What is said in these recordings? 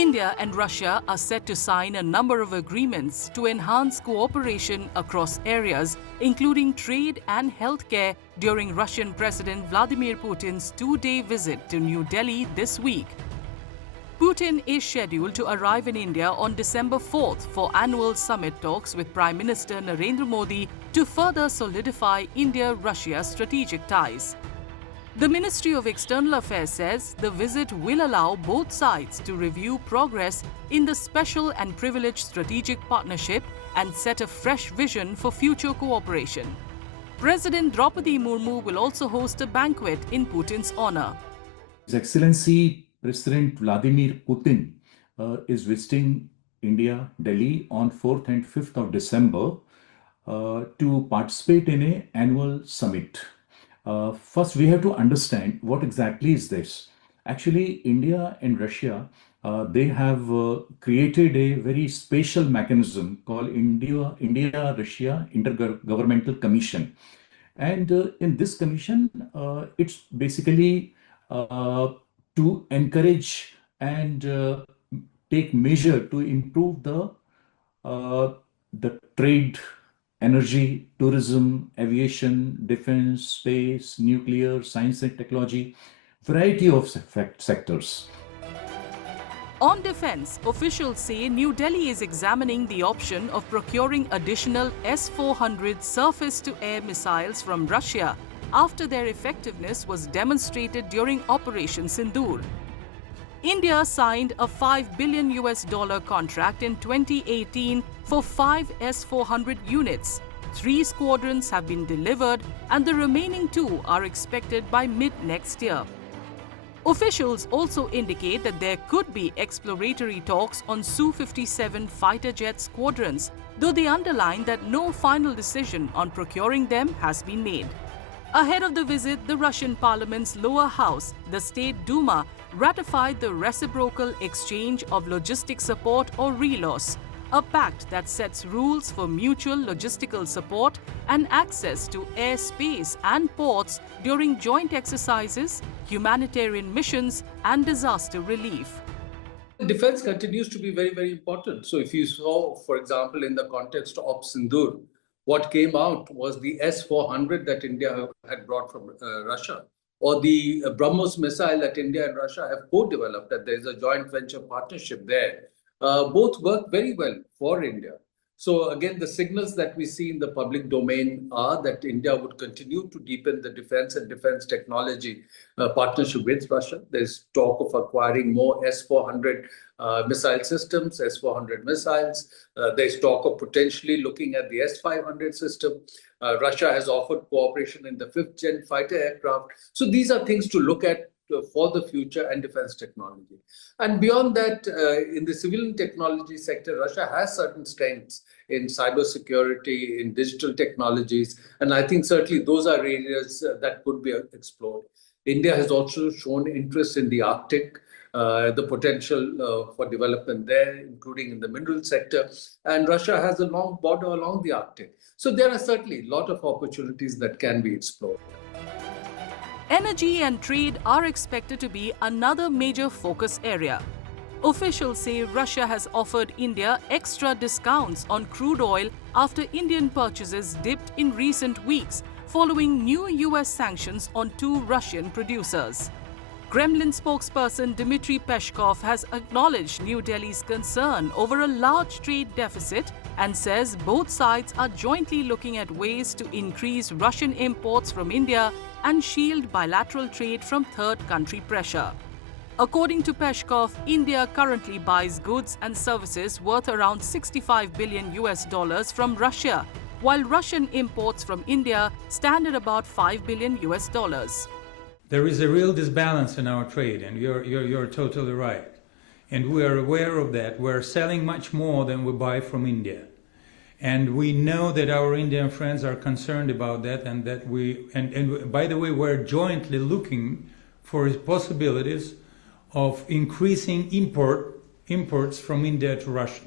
India and Russia are set to sign a number of agreements to enhance cooperation across areas, including trade and healthcare, during Russian President Vladimir Putin's two-day visit to New Delhi this week. Putin is scheduled to arrive in India on December 4th for annual summit talks with Prime Minister Narendra Modi to further solidify India-Russia strategic ties. The Ministry of External Affairs says the visit will allow both sides to review progress in the special and privileged strategic partnership and set a fresh vision for future cooperation. President Droupadi Murmu will also host a banquet in Putin's honor. His Excellency President Vladimir Putin is visiting India, Delhi on 4th and 5th of December to participate in an annual summit. First, we have to understand what exactly is this. Actually, India and Russia, they have created a very special mechanism called India-Russia Intergovernmental Commission. And in this commission, it's basically to encourage and take measure to improve the trade, energy, tourism, aviation, defense, space, nuclear, science and technology, variety of sectors. On defense, officials say New Delhi is examining the option of procuring additional S-400 surface-to-air missiles from Russia after their effectiveness was demonstrated during Operation Sindoor. India signed a $5 billion contract in 2018 for 5 S-400 units. 3 squadrons have been delivered and the remaining 2 are expected by mid-next year. Officials also indicate that there could be exploratory talks on Su-57 fighter jet squadrons, though they underline that no final decision on procuring them has been made. Ahead of the visit, the Russian parliament's lower house, the State Duma, ratified the Reciprocal Exchange of Logistic Support or RELOS, a pact that sets rules for mutual logistical support and access to airspace and ports during joint exercises, humanitarian missions and disaster relief. Defense continues to be very, very important. So if you saw, for example, in the context of Sindoor, what came out was the S-400 that India had brought from Russia, or the BrahMos missile that India and Russia have co-developed, that there is a joint venture partnership there. Both work very well for India. So again, the signals that we see in the public domain are that India would continue to deepen the defense and defense technology partnership with Russia. There's talk of acquiring more S-400 missile systems, S-400 missiles. There's talk of potentially looking at the S-500 system. Russia has offered cooperation in the 5th-gen fighter aircraft. So these are things to look at for the future and defense technology. And beyond that, in the civilian technology sector, Russia has certain strengths in cybersecurity, in digital technologies. And I think certainly those are areas that could be explored. India has also shown interest in the Arctic, the potential for development there, including in the mineral sector. And Russia has a long border along the Arctic. So there are certainly a lot of opportunities that can be explored. Energy and trade are expected to be another major focus area. Officials say Russia has offered India extra discounts on crude oil after Indian purchases dipped in recent weeks following new US sanctions on 2 Russian producers. Kremlin spokesperson Dmitry Peskov has acknowledged New Delhi's concern over a large trade deficit and says both sides are jointly looking at ways to increase Russian imports from India and shield bilateral trade from third country pressure. According to Peskov, India currently buys goods and services worth around $65 billion from Russia, while Russian imports from India stand at about $5 billion. There is a real disbalance in our trade, and you're totally right. And we are aware of that. We're selling much more than we buy from India. And we know that our Indian friends are concerned about that, and that and by the way, we're jointly looking for possibilities of increasing imports from India to Russia.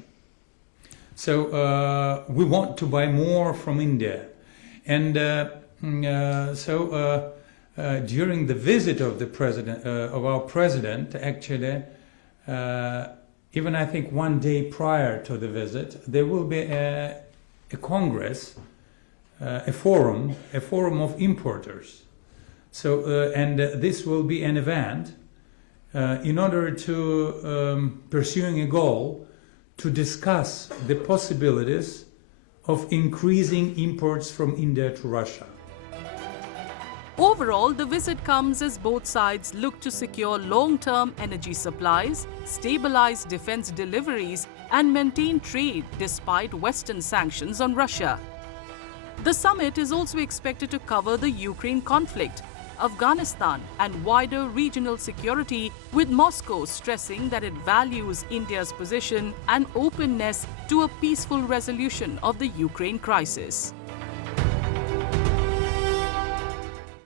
So we want to buy more from India. And during the visit of the president, of our president, actually, even I think 1 day prior to the visit, there will be a congress, a forum of importers. So, and this will be an event in order to pursuing a goal to discuss the possibilities of increasing imports from India to Russia. Overall, the visit comes as both sides look to secure long-term energy supplies, stabilize defense deliveries, and maintain trade despite Western sanctions on Russia. The summit is also expected to cover the Ukraine conflict, Afghanistan, and wider regional security, with Moscow stressing that it values India's position and openness to a peaceful resolution of the Ukraine crisis.